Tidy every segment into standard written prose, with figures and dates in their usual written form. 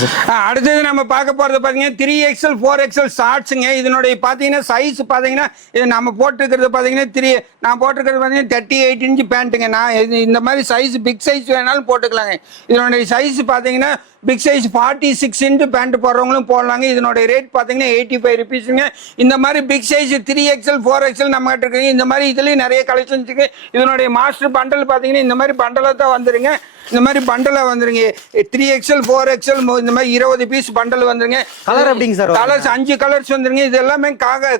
Sir. அடுத்தது நம்ம பார்க்க போறது பாத்தீங்கன்னா 3XL 4XL ஷார்ட்ஸுங்க. இதனுடைய பாத்தீங்கன்னா சைஸ் பாத்தீங்கன்னா இது நம்ம போட்டிருக்கிறது பாத்தீங்கன்னா நான் போட்டிருக்கிறது பாத்தீங்கன்னா 38 இன்ச் பேண்ட்டுங்க. நான் இந்த மாதிரி சைஸ் பிக் சைஸ் வேணாலும் போட்டுக்கலாங்க. இதனுடைய சைஸ் பாத்தீங்கன்னா பிக் சைஸ் 46 இன்ச் பேண்ட் போடுறவங்களும் போடலாங்க. இதனுடைய ரேட் பாத்தீங்கன்னா 85 ருபீஸுங்க. இந்த மாதிரி பிக் சைஸ் 3XL 4XL நம்ம கிட்ட இருக்குங்க. இந்த மாதிரி இதுலயும் நிறைய கலெக்ஷன்ஸ் இருக்கு. இதனுடைய மாஸ்டர் பண்டல் பாத்தீங்கன்னா இந்த மாதிரி பண்டலா தான் வந்துருங்க. இந்த மாதிரி பண்டலா வந்துருங்க. 3XL 4XL இந்த மாதிரி 20 பீஸ் பண்டல் வந்துருங்க. கலர் எப்படிங்க சார்? கலர்ஸ் 5 கலர்ஸ் வந்துருங்க. இது எல்லாமே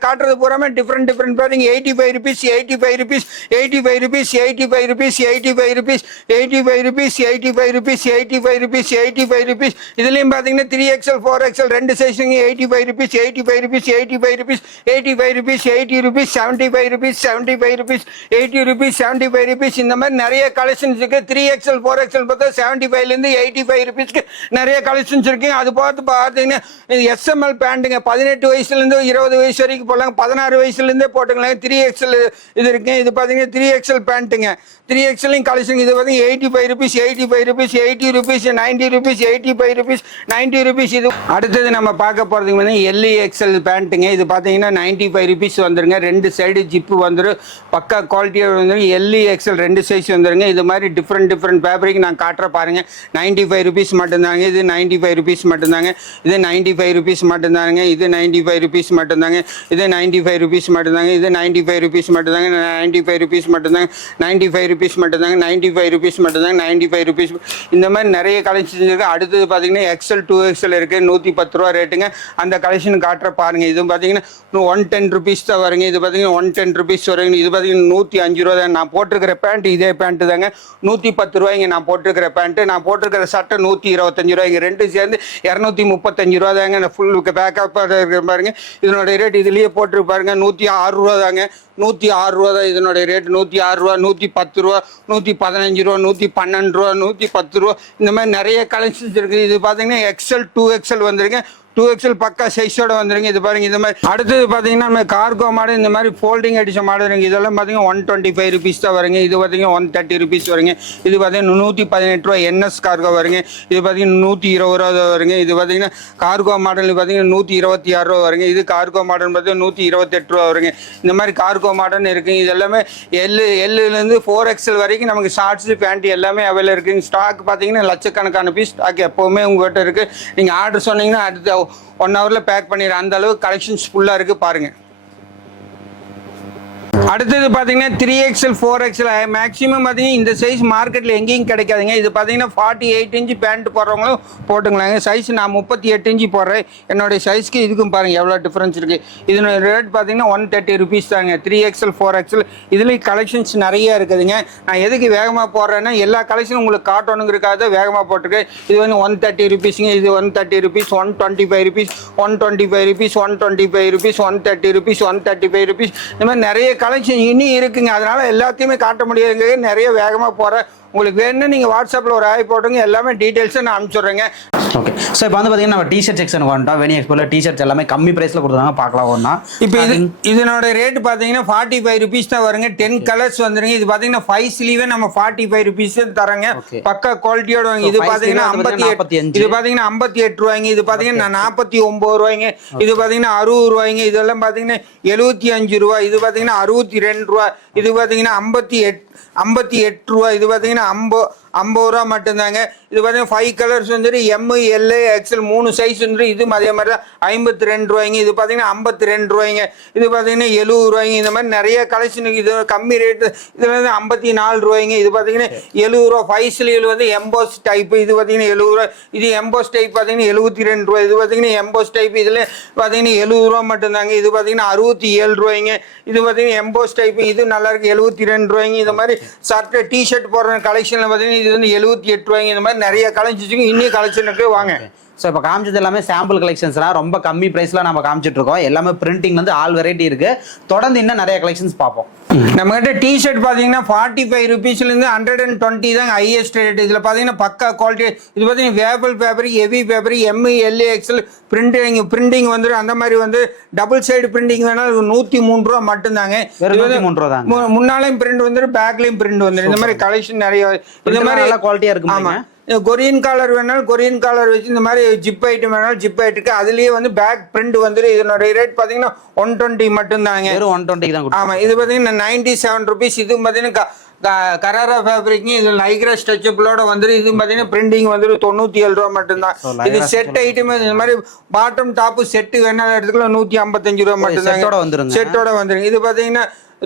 காட்டுறது பூராமே டிஃப்ரெண்ட் பாருங்க. 85 rupees 85 rupees 85 rupees 85 rupees 85 rupees 85 rupees 85 rupees 85 rupees 85 rupees. இதுலயும் பாத்தீங்கன்னா 3XL 4XL ரெண்டு சைஸுங்க. 85 rupees 85 rupees 85 rupees 85 rupees 80 rupees 75 rupees 75 rupees 80 rupees 75 rupees. இந்த மாதிரி நிறைய கலெக்ஷன்ஸ் இருக்கு. 3XL 4XL பார்த்தா 75 ல இருந்து 85 ருபீஸ்க்கு நிறைய கலெக்ஷன்ஸ் இருக்கு. அது பார்த்து பாத்தீங்கன்னா SML பேண்ட்டுங்க. 18 வயசுல இருந்து 20 வயசு வரைக்கும் போடலாம். 16 வயசுல இருந்தே போட்டுக்கலாம். 3XL இது இருக்கு. இது பாத்தீங்கன்னா 3XL பேண்ட்டுங்க. 3XL collection. இது பாத்தீங்கன்னா 85 rupees 85 rupees 80 rupees 90 rupees 85 rupees 90 rupees. இது அடுத்தது நம்ம பார்க்க போறதுக்கு வந்து LEXL பேண்ட்டுங்க. இது பாத்தீங்கன்னா 95 ருபீஸ் வந்துருங்க. ரெண்டு சைடு ஜிப்பு வந்துடும். பக்கா குவாலிட்டியா வந்து LEXL ரெண்டு சைஸ் வந்துருங்க. இது மாதிரி டிஃப்ரெண்ட் ஃபேப்ரிக் நான் காட்டுற பாருங்க. 95 ருபீஸ் மட்டும்தாங்க. இது 95 ருபீஸ் மட்டும்தாங்க. இது 95 ருபீஸ் மட்டும்தாங்க. இது 95 ருபீஸ் மட்டும்தாங்க. இது 95 ருபீஸ் மட்டும்தாங்க. இது 95 ருபீஸ் மட்டும்தாங்க. 95 ருபீஸ் மட்டும்தாங்க. 95 ருபீஸ் மட்டும்தாங்க. 95 ருபீஸ் மட்டும்தாங்க. 95 ருபீஸ். இந்த மாதிரி நிறைய கலெக்ஷன் இருக்கு. அடுத்தது பாத்தீங்கன்னா XL 2XL இருக்கு. 110 ரூபா ரேட்டுங்க. அந்த கலெக்ஷன் காட்டுற பாருங்க. இது பாத்தீங்கன்னா 110 ருபீஸ் தான் வருங்க. இது பாத்தீங்கன்னா 110 ருபீஸ் வருங்க. இது பாத்தீங்கன்னா 105 ரூபா தான். நான் போட்டிருக்கிற பேண்ட் இதே பேண்ட் தாங்க. 110 ரூபாய்ங்க நான் போட்டிருக்கிற பேண்ட். நான் போட்டிருக்கிற சட்டை 125 ரூபாய்ங்க. ரெண்டு சேர்ந்து 235 ரூபா தாங்க. ஃபுல் பேக்கப் இருக்கிற பாருங்க. இதனுடைய ரேட் இதுலயே போட்டு பாருங்க. 106 ரூபா தாங்க. 106 ரூபா தான் இதனுடைய ரேட். 106 ரூபா 110 ரூபா 115 ரூபா 112 ரூபா 110 ரூபா. இந்த மாதிரி நிறைய கலெக்ஷன்ஸ் இருக்குது. இது பார்த்தீங்கன்னா XL 2XL வந்துருங்க. 2XL பக்கா சைஸோட வந்துருங்க. இது பாருங்க. இந்த மாதிரி அடுத்தது பார்த்தீங்கன்னா நம்ம கார்கோ மாடல் இந்த மாதிரி ஃபோல்டிங் அடிச்ச மாடல் இருக்கு. இதெல்லாம் பார்த்தீங்கன்னா 125 ருபீஸ் தான் வருங்க. இது பார்த்தீங்கன்னா 130 ருபீஸ் வருங்க. இது பார்த்தீங்கன்னா 118 ரூபா NS கார்கோ வருங்க. இது பார்த்தீங்கன்னா 120 ரூபா வருங்க. இது பார்த்தீங்கன்னா கார்கோ மாடல் பார்த்தீங்கன்னா 126 ரூபா வருங்க. இது கார்கோ மாடல் பார்த்தீங்கன்னா 128 ரூபா வருங்க. இந்த மாதிரி கார்கோ மாடல் இருக்கு. இது எல்லாமே L-லேருந்து 4XL வரைக்கும் நமக்கு ஷார்ட்ஸ் பேண்ட் எல்லாமே அவைலபிள் இருக்குங்க. ஸ்டாக் பார்த்தீங்கன்னா லட்சக்கணக்கான பீஸ் ஸ்டாக் எப்போவுமே உங்கள்கிட்ட இருக்கு. நீங்கள் ஆர்டர் சொன்னீங்கன்னா அடுத்த 1 ஹவர்ல பேக் பண்ணிடுறேன். அந்த அளவுக்கு கலெக்ஷன்ஸ் ஃபுல்லா இருக்கு பாருங்க. அடுத்தது பார்த்தீங்கன்னா 3XL 4XL மேக்ஸிமம் பார்த்தீங்கன்னா இந்த சைஸ் மார்க்கெட்டில் எங்கேயும் கிடைக்காதுங்க. இது பார்த்தீங்கன்னா 48 இன்ச்சு பேண்ட் போடுறவங்களும் போட்டுங்களாங்க. சைஸ் நான் 38 இன்ச்சு போடுறேன். என்னுடைய சைஸ்க்கு இதுக்கும் பாருங்கள் எவ்வளோ டிஃப்ரென்ஸ் இருக்குது. இதனோட ரேட் பார்த்தீங்கன்னா 130 ருபீஸ் தாங்க. 3XL 4XL இதுலேயும் கலெக்ஷன்ஸ் நிறைய இருக்குதுங்க. நான் எதுக்கு வேகமாக போடுறேன்னா எல்லா கலெக்ஷனும் உங்களுக்கு காட்டணுங்கிறதுக்காக வேகமாக போட்டிருக்கேன். இது வந்து 130 ருபீஸுங்க. இது 130 rupees 125 rupees 125 rupees 125 rupees 130 rupees 135 rupees. இந்த மாதிரி நிறைய கலெக்ஷன் இன்னும் இருக்குங்க. அதனால எல்லாத்தையுமே காட்ட முடியாதுங்க. நிறைய வேகமா போற உங்களுக்கு வேணும்னா நீங்க வாட்ஸ்அப்ல ஒரு ஆய் போட்டுங்க. எல்லாமே டீடைல்ஸ் நான் அனுப்பிச்சுடுறேங்க. ஓகே. ஸோ இப்போ வந்து பார்த்தீங்கன்னா நம்ம டிஷர்ட் செக்ஷனுக்கு வந்துட்டோம். வெனி எக்ஸ்போல டிஷர்ட்ஸ் எல்லாமே கம்மி பிரைஸ்ல கொடுத்தாங்க. பார்க்கலாம் ஒன்றா. இப்போ இதனோட ரேட் பார்த்தீங்கன்னா 45 ருபீஸ் தான் வருங்க. 10 கலர்ஸ் வந்துருங்க. இது பார்த்தீங்கன்னா 5 ஸ்லீவே நம்ம 45 ருபீஸ் தரங்க. பக்கா குவாலிட்டியோட வாங்க. இது பார்த்தீங்கன்னா 58. இது பார்த்தீங்கன்னா 58 ரூபாய்ங்க. இது பார்த்தீங்கன்னா 49 ரூபாய்ங்க. இது பார்த்தீங்கன்னா 60 ரூபாய்ங்க. இதெல்லாம் பார்த்தீங்கன்னா 75 ரூபா. இது பார்த்தீங்கன்னா 62 ரூபா. இது பார்த்தீங்கன்னா 58 ரூபா. இது பார்த்தீங்கன்னா 50 ரூபா மட்டும்தாங்க. இது பார்த்தீங்கன்னா 5 கலர்ஸ் வந்துட்டு ML XL 3 சைஸ் வந்துட்டு. இது அதே மாதிரி தான் 52 ரூபாய்ங்க. இது பார்த்தீங்கன்னா 52 ரூபாய்ங்க. இது பார்த்தீங்கன்னா 70 ரூபாய்ங்க. இந்த மாதிரி நிறைய கலெக்ஷனுக்கு இது கம்மி ரேட்டு. இதில் வந்து 54 ரூபாய்ங்க. இது பார்த்தீங்கன்னா 70 ரூபா. 5 ஸ்லீவ் வந்து எம்போஸ் டைப். இது பார்த்தீங்கன்னா 70 ரூபா. இது எம்போஸ் டைப் பார்த்தீங்கன்னா 72 ரூபா. இது பார்த்தீங்கன்னா எம்போஸ் டைப். இதில் பார்த்தீங்கன்னா 70 ரூபா மட்டும்தாங்க. இது பார்த்தீங்கன்னா 67 ரூபாய்ங்க. இது பார்த்தீங்கன்னா எம்போஸ் டைப். இது நல்லா இருக்கு 72 ரூபாய்ங்க. இந்த மாதிரி ஷர்ட் டிஷர்ட் போடுற கலெக்ஷன்ல பார்த்தீங்கன்னா இது வந்து 78 ரூபாய்ங்க. இந்த மாதிரி நிறைய கலெக்ஷன் இன்னும் கலெக்ஷனுக்கு வாங்க. ஸோ இப்போ காமிச்சது எல்லாமே சாம்பிள் கலெக்ஷன்ஸ்லாம் ரொம்ப கம்மி ப்ரைஸில் நம்ம காமிச்சிட்டு இருக்கோம். எல்லாமே பிரிண்டிங் வந்து ஆல் வெரைட்டி இருக்கு. தொடர்ந்து இன்னும் நிறைய கலெக்ஷன்ஸ் பார்ப்போம். நம்ம கிட்ட டிஷர்ட் பார்த்தீங்கன்னா 45 ருபீஸ்லேருந்து 120 தான் ஹையஸ்ட் ரேட். இதில் பார்த்தீங்கன்னா பக்கா குவாலிட்டி. இது பார்த்தீங்கன்னா waffle fabric heavy fabric ML XL printing வந்து அந்த மாதிரி வந்து டபுள் சைடு பிரிண்டிங் வேணாலும் 103 ரூபா மட்டும்தாங்க. 103 ரூபா தாங்க. முன்னாலையும் பிரிண்ட் வந்துடும் பேக்லையும் பிரிண்ட் வந்துடும். இந்த மாதிரி கலெக்ஷன் நிறைய. இந்த மாதிரி நல்ல குவாலிட்டியாக இருக்கு. ஆமா கொரியன் காலர் வேணாலும் கொரியன் காலர் வச்சு இந்த மாதிரி ஜிப் ஐட்டம் வேணாலும் ஜிப் ஐட்டுக்கு அதுலயே வந்து பேக் பிரிண்ட் வந்துடும். இதனுடைய ரேட் பாத்தீங்கன்னா 120 மட்டும்தாங்க. வெறும் 120 தான். ஆமா, இது பாத்தீங்கன்னா 97 rupees. இது பாத்தீங்கன்னா கராரா ஃபேப்ரிக், இது லைக்ரா ஸ்ட்ரெச்சபிளோட வந்துடும். இது பாத்தீங்கன்னா பிரிண்டிங் வந்துடும் 97 ரூபா மட்டும்தான். இது செட் ஐட்டம் இந்த மாதிரி பாட்டம் டாப் செட்டு வேணாலும் எடுத்துக்கலாம் 155 ரூபா மட்டும்தான். செட்டோட வந்துருங்க. இது பாத்தீங்கன்னா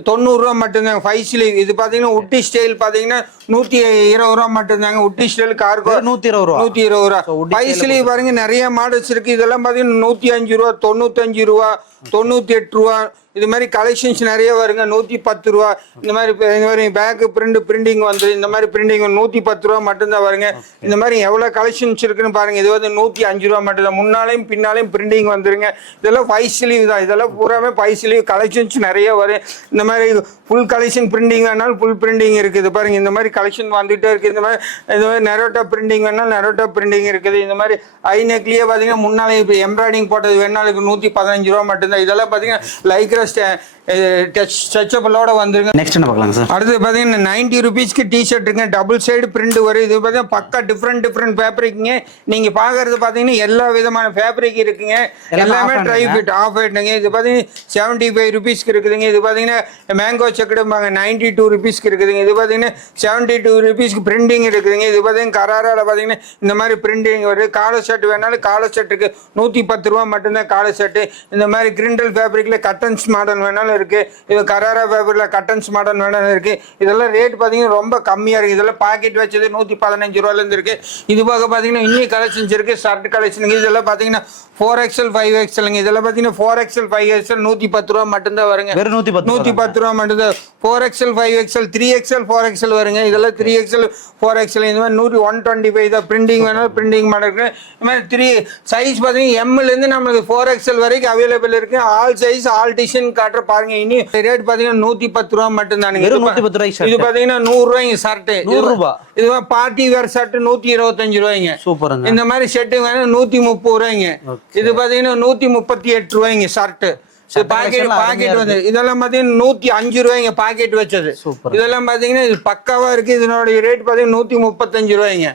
90 ரூபா மட்டும்தாங்க. 5 ஸ்லீவ். இது பாத்தீங்கன்னா உட்டி ஸ்டைல் பாத்தீங்கன்னா 120 ரூபா மட்டும்தாங்க. உட்டி ஸ்டைல் கார்கோ 120 ரூபா. 120 ரூபா. 5 ஸ்லீவ் பாருங்க, நிறைய மாடல்ஸ் இருக்கு. இதெல்லாம் பாத்தீங்கன்னா 105 ரூபா, 95 ரூபா, 98 ரூபா. இது மாதிரி கலெக்ஷன்ஸ் நிறைய வருங்க. 110 ரூபா. இந்த மாதிரி பேக் பிரிண்டிங் வந்து இந்த மாதிரி பிரிண்டிங் 110 ரூபா மட்டும்தான் வருங்க. இந்த மாதிரி எவ்வளவு கலெக்ஷன்ஸ் இருக்குன்னு பாருங்க. இது வந்து 105 ரூபா மட்டும்தான். முன்னாலையும் பின்னாலையும் பிரிண்டிங் வந்துருங்க. இதெல்லாம் 5 ஸ்லீவ் தான். இதெல்லாம் பூராமே 5 ஸ்லீவ் கலெக்ஷன்ஸ் நிறைய வரும். இந்த மாதிரி ஃபுல் கலெக்ஷன் பிரிண்டிங் வேணாலும் ஃபுல் பிரிண்டிங் இருக்குது பாருங்க. இந்த மாதிரி கலெக்ஷன் வந்துட்டே இருக்கு. இந்த மாதிரி நெரோட்டா பிரிண்டிங் வேணாலும் நெரோட்டா பிரிண்டிங் இருக்குது. இந்த மாதிரி ஐ நெக்லயே பாத்தீங்கன்னா முன்னாலே இப்போ எம்ப்ராய்டிங் போட்டது வேணாலும் 115 ரூபா மட்டும்தான். இதெல்லாம் பாத்தீங்கன்னா லைக்ரா ஸ்ட்ரெச்சபிளோட வந்துருங்க. நெக்ஸ்ட் என்ன பார்க்கலாம் சார்? அடுத்து பாத்தீங்கன்னா 90 ரூபீஸ்க்கு டிஷர்ட் இருக்குங்க. டபுள் சைடு பிரிண்ட் வரும். இது பாத்தீங்கன்னா பக்கா டிஃப்ரெண்ட் ஃபேப்ரிக்ங்க. நீங்க பாக்குறது பாத்தீங்கன்னா எல்லா விதமான ஃபேப்ரிக் இருக்குங்க. எல்லாமே ட்ரை ஃபிட் ஆஃப் ஆயிட்டுங்க. இது பாத்தீங்கன்னா 75 ரூபீஸ்க்கு இருக்குதுங்க. இது பாத்தீங்கன்னா மேங்கோ செக்குடுப்பாங்க 92 ரூபீஸ்க்கு இருக்குதுங்க. இது பாத்தீங்கன்னா 72 ரூபீஸ்க்கு பிரிண்டிங் இருக்குதுங்க. இது பாத்தீங்கன்னா கராரால பாத்தீங்கன்னா இந்த மாதிரி பிரிண்டிங் வருது. காலர் ஷர்ட் வேணாலும் காலர் ஷர்ட்டுக்கு 110 ரூபா மட்டும்தான் காலர் ஷர்ட். இந்த மாதிரி கிரிண்டல் ஃபேப்ரிக்ல கட்டன்ஸ் மாடல் வேணாலும் இருக்கு. இது கராரா ஃபேப்ரிக்ல கட்டன்ஸ் மாடல் வேணாலும் இருக்கு. இதெல்லாம் ரேட் பாத்தீங்கன்னா ரொம்ப கம்மியா இருக்கு. இதெல்லாம் பாக்கெட் வச்சது 115 ரூபாயில இருந்து இருக்கு. இது போக பாத்தீங்கன்னா இன்னும் கலெக்ஷன்ஸ் இருக்கு. ஷர்ட் கலெக்ஷன் இதெல்லாம் பாத்தீங்கன்னா 4XL 5XL. இதெல்லாம் பாத்தீங்கன்னா 4XL 5XL 110 ரூபா மட்டும்தான் வருங்க. 110 ரூபா மட்டும்தான். 4XL 5XL 3XL 4XL வருங்க. இதெல்லாம் 3XL 4XL. இந்த மாதிரி 125 தான். பிரிண்டிங் வேணாலும் பிரிண்டிங் மாடல் இருக்கு. இந்த மாதிரி 3 சைஸ் பாத்தீங்கன்னா எம்ல இருந்து நம்மளுக்கு 4XL வரைக்கும் அவைலபிள் இருக்கு. ஆல் சைஸ் ஆல் டிசைன் காட்டுற பாருங்க. இனி ரேட் பாத்தீங்கன்னா 110 ரூபா மட்டும்தானுங்க. இது பாத்தீங்கன்னா 100 ரூபாய்ங்க ஷர்ட். 100 ரூபாய். இது பார்ட்டி வேர் ஷர்ட் 125 ரூபாய்ங்க. சூப்பருங்க. இந்த மாதிரி ஷர்ட் வேணும் 130 ரூபாய்ங்க. இது பாத்தீங்கன்னா 138 ரூபாய்ங்க ஷர்ட். பாக்கெட் வந்து இதெல்லாம் பாத்தீங்கன்னா 105 ரூபாய்ங்க பாக்கெட் வச்சது. இதெல்லாம் பாத்தீங்கன்னா இது பக்காவா இருக்கு. இதனோட ரேட் பாத்தீங்கன்னா 135 ரூபாய்ங்க.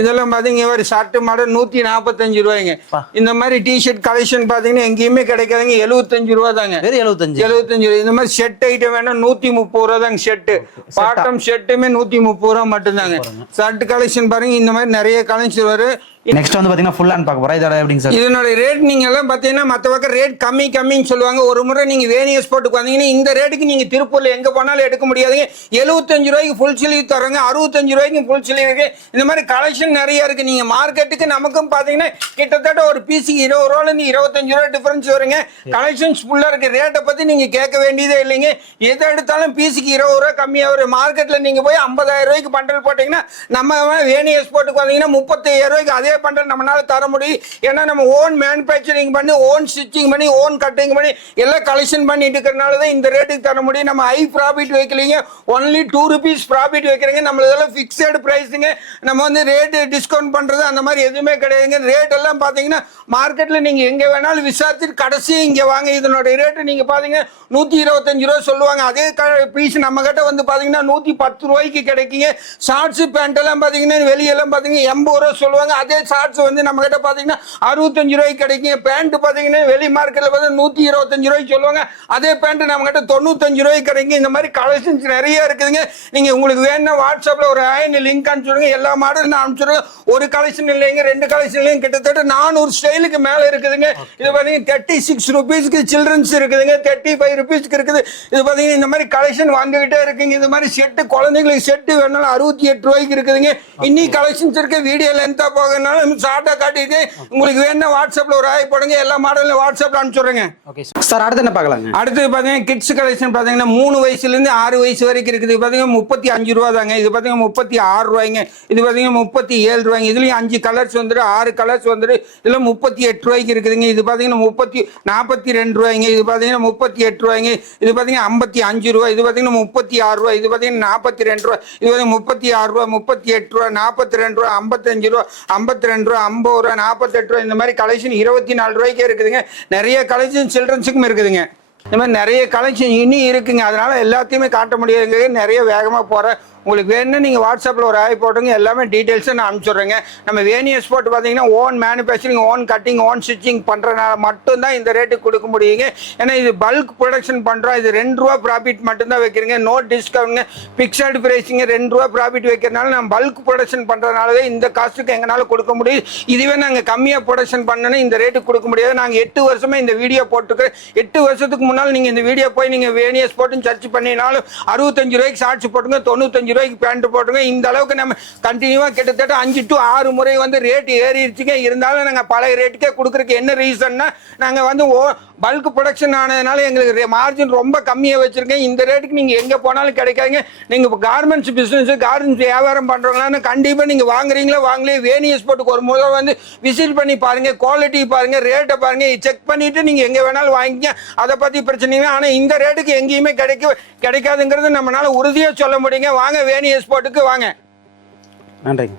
இதெல்லாம் பாத்தீங்கன்னா ஒரு ஷர்ட் மாடல் 145 ரூபாய்ங்க. இந்த மாதிரி டிஷர்ட் கலெக்ஷன் பாத்தீங்கன்னா எங்கேயுமே கிடைக்காதுங்க. 75 ரூபா தாங்க. 75 ரூபா. இந்த மாதிரி ஷர்ட் ஐட்டம் வேணா 130 ரூபா தாங்க. ஷர்ட் பாட்டம் ஷர்ட்டுமே 130 ரூபா மட்டும்தாங்க. ஷர்ட் கலெக்ஷன் பாருங்க. இந்த மாதிரி நிறைய கலெக்ஷன் வரும். நெக்ஸ்ட் வந்து பாத்தீங்கன்னா ஃபுல் ஹேண்ட் பார்க்க போறோம். இதோட எப்படிங்க சார்? இதனோட ரேட் நீங்க எல்லாம் பாத்தீங்கன்னா மத்த பக்கம் ரேட் கம்மின்னு சொல்லுவாங்க. ஒரு முறை நீங்க வேணியஸ் போட்டுக்கு வந்தீங்கன்னா இந்த ரேட்டுக்கு நீங்க திருப்பூர்ல எங்க போனாலும் எடுக்க முடியாதுங்க. 75 ரூபாய்க்கு ஃபுல் ஸ்லீவ் தராங்க. 65 ரூபாய்க்கு ஃபுல் ஸ்லீவ் இருக்கு. இந்த மாதிரி கலெக்ஷன் நிறைய இருக்கு. நீங்க மார்க்கெட்டுக்கு நமக்கும் பாத்தீங்கன்னா கிட்டத்தட்ட ஒரு பீஸுக்கு 20 ரூபால இருந்து 25 ரூபாய் டிஃபரன்ஸ் வருங்க. கலெக்ஷன்ஸ் ஃபுல்லா இருக்கு. ரேட்டை பத்தி நீங்க கேட்க வேண்டியதே இல்லைங்க. எதை எடுத்தாலும் பீஸுக்கு 20 ரூபாய் கம்மியா வரும். மார்க்கெட்ல நீங்க போய் 50,000 ரூபாய்க்கு பண்டல் போட்டீங்கன்னா நம்ம வேணியஸ் போட்டுக்கு வந்தீங்கன்னா 35,000 ரூபாய்க்கு அதே பண்டல் நம்மளால தர முடியும். ஏன்னா நம்ம ஓன் மேனுபேக்சரிங் பண்ணி ஓன் ஸ்டிச்சிங் பண்ணி ஓன் கட்டிங் பண்ணி எல்லாம் கலெக்ஷன் பண்ணிட்டு இருக்கிறனால தான் இந்த ரேட்டுக்கு தர முடியும். நம்ம ஹை ப்ராஃபிட் வைக்கலீங்க. ஒன்லி 2 ரூபீஸ் ப்ராஃபிட் வைக்கிறீங்க. நம்ம இதெல்லாம் ஃபிக்ஸட் பிரைஸுங்க. நம்ம வந்து ரேட் டிஸ்கவுண்ட் பண்றது அந்த மாதிரி எதுவுமே கிடையாதுங்க. ரேட் எல்லாம் பாத்தீங்கன்னா மார்க்கெட்ல நீங்க எங்க வேணாலும் விசாரிச்சுட்டு கடைசி இங்க வாங்க. இதனோட ரேட்டு நீங்க பாத்தீங்கன்னா 125 ரூபாய் சொல்லுவாங்க. அதே பீஸ் நம்ம கிட்ட வந்து பாத்தீங்கன்னா 110 ரூபாய்க்கு கிடைக்குங்க. ஷார்ட்ஸ் பேண்ட் எல்லாம் பாத்தீங்கன்னா வெளியெல்லாம் பாத்தீங்கன்னா 80 ரூபாய் சொல்லுவாங்க. அதே ஷார்ட்ஸ் வந்து நம்ம கிட்ட பாத்தீங்கன்னா 65 ரூபாய்க்கு கிடைக்குங்க. பேண்ட் பாத்தீங்கன்னா வெளி மார்க்கெட்ல வந்து 125 ரூபாய்க்கு சொல்லுவாங்க. அதே பேண்ட் நம்ம கிட்ட 95 ரூபாய்க்கு கிடைக்கும். இந்த மாதிரி கலெக்ஷன்ஸ் நிறைய இருக்குதுங்க. நீங்க உங்களுக்கு வேணும்னா வாட்ஸ்அப்ல ஒரு லிங்க் அனுப்பிச்சுடுங்க. எல்லா மாடலும் நான் அனுப்பிச்சுடுங்க. ஒரு கலெக்ஷன் இல்லைங்க, 2 கலெக்ஷன் இல்லைங்க. கிட்டத்தட்ட 400 ஸ்டைலுக்கு மேல இருக்குதுங்க. இது பாத்தீங்கன்னா 36 ரூபீஸ்க்கு சில்ட்ரன்ஸ் இருக்குதுங்க. 35 ரூபீஸ்க்கு இருக்குது. இது பாத்தீங்கன்னா இந்த மாதிரி கலெக்ஷன் வந்துகிட்டே இருக்குங்க. இந்த மாதிரி செட்டு குழந்தைங்களுக்கு செட்டு வேணாலும் 68 ரூபாய்க்கு இருக்குதுங்க. இன்னி கலெக்ஷன்ஸ் இருக்கு. வீடியோ லென்த்தா போகனாலும் ஷார்ட்டா காட்டிட்டு உங்களுக்கு வேணா வாட்ஸ்அப்ல ஒரு ஆய் போடுங்க. எல்லா மாடலும் வாட்ஸ்அப்ல அனுப்பிச்சுடுறேங்க. Okay sir. அடுத்து என்ன பார்க்கலாங்க? அடுத்து பாத்தீங்கன்னா கிட்ஸ் கலெக்ஷன் பாத்தீங்கன்னா 3 வயசுல இருந்து 6 வயசு வரைக்கும் இருக்குது. பாத்தீங்கன்னா 35 ரூபா தாங்க. இது பாத்தீங்கன்னா 36 ரூபாய்ங்க. இது பாத்தீங்கன்னா 37 ரூபாய்ங்க. இதுலயும் 5 கலர்ஸ் வந்துரு, 6 கலர்ஸ் வந்துரு. இதுல 38 ரூபாய்க்கு இருக்குதுங்க. இது பாத்தீங்கன்னா 42 ரூபாய்ங்க. இது பாத்தீங்கன்னா 38 ரூபாய்ங்க. இது பாத்தீங்கன்னா 55 ரூபாய். இது பாத்தீங்கன்னா 36 ரூபாய். இது பாத்தீங்கன்னா 42 ரூபாய். இது பாத்தீங்கன்னா 36 ரூபாய், 38 ரூபாய், 42 ரூபாய், 55 ரூபாய், 52 ரூபாய், 50 ரூபாய், 48 ரூபாய். இந்த மாதிரி கலெக்ஷன் 24 ரூபாய்க்கே இருக்குதுங்க. நிறைய கலெக்ஷன் சில்ட்ரன்ஸுக்கும் இருக்குதுங்க. இந்த மாதிரி நிறைய கலெக்ஷன் இனி இருக்குங்க. அதனால எல்லாத்தையுமே காட்ட முடியாதுங்க. நிறைய வேகமா போற உங்களுக்கு வேணும்னா நீங்கள் வாட்ஸ்அப்பில் ஒரு ஆய் போட்டுங்க, எல்லாமே டீட்டெயில்ஸை நான் அனுப்பிச்சுட்றேங்க. நம்ம வேணி எக்ஸ்போர்ட் பார்த்தீங்கன்னா own manufacturing, own cutting, own stitching பண்ணுறதுனால மட்டும்தான் இந்த ரேட்டுக்கு கொடுக்க முடியுங்க. ஏன்னா இது பல்க் ப்ரொடக்ஷன் பண்ணுறோம். இது 2 ரூபா ப்ராஃபிட் மட்டும்தான் வைக்கிறீங்க, நோ டிஸ்கவுண்ட்ங்க. ஃபிக்ஸட் ப்ரைஸிங்க 2 ரூபா ப்ராஃபிட் வைக்கிறதுனால நம்ம பல்க் ப்ரொடக்ஷன் பண்ணுறதுனால இந்த காஸ்ட்டுக்கு எங்களால் கொடுக்க முடியுது. இதுவே நாங்கள் கம்மியாக ப்ரொடக்ஷன் பண்ணோன்னா இந்த ரேட்டுக்கு கொடுக்க முடியாது. நாங்கள் 8 வருஷமா இந்த வீடியோ போட்டுக்கிறேன். 8 வருஷத்துக்கு முன்னால் நீங்கள் இந்த வீடியோ போய் நீங்கள் வேணி எக்ஸ்போர்ட்னு சர்ச் பண்ணினாலும் 65 ரூபாய்க்கு ஷார்ட்ஸ் போட்டுங்க, 95 ரூபாய்க்கு பேண்ட் போட்டுங்க. இந்த அளவுக்கு நம்ம கண்டினியூவாக கிட்டத்தட்ட 5 to 6 முறை வந்து ரேட் ஏறிடுச்சுங்க. இருந்தாலும் நாங்கள் பழைய ரேட்டுக்கே கொடுக்குறதுக்கு என்ன ரீசன்னா, நாங்கள் வந்து பல்க் ப்ரொடக்ஷன் ஆனதுனால எங்களுக்கு மார்ஜின் ரொம்ப கம்மியாக வச்சுருக்கேன். இந்த ரேட்டுக்கு நீங்கள் எங்கே போனாலும் கிடைக்காதுங்க. நீங்கள் இப்போ கார்மெண்ட்ஸ் பிஸ்னஸ், கார்மெண்ட்ஸ் வியாபாரம் பண்ணுறவங்களான்னு கண்டிப்பாக நீங்கள் வாங்குறீங்களோ வாங்கலையே, வேணி எக்ஸ்போர்ட்டுக்கு ஒரு முதல் வந்து விசிட் பண்ணி பாருங்கள், குவாலிட்டி பாருங்கள், ரேட்டை பாருங்கள், செக் பண்ணிவிட்டு நீங்கள் எங்கே வேணாலும் வாங்கிக்க. அதை பற்றி பிரச்சனை இல்லை. ஆனால் இந்த ரேட்டுக்கு எங்கேயுமே கிடைக்காதுங்கிறது நம்மளால உறுதியாக சொல்ல முடியுங்க. வாங்க வேணி எக்ஸ்போர்ட்டுக்கு வாங்க. நன்றிங்க.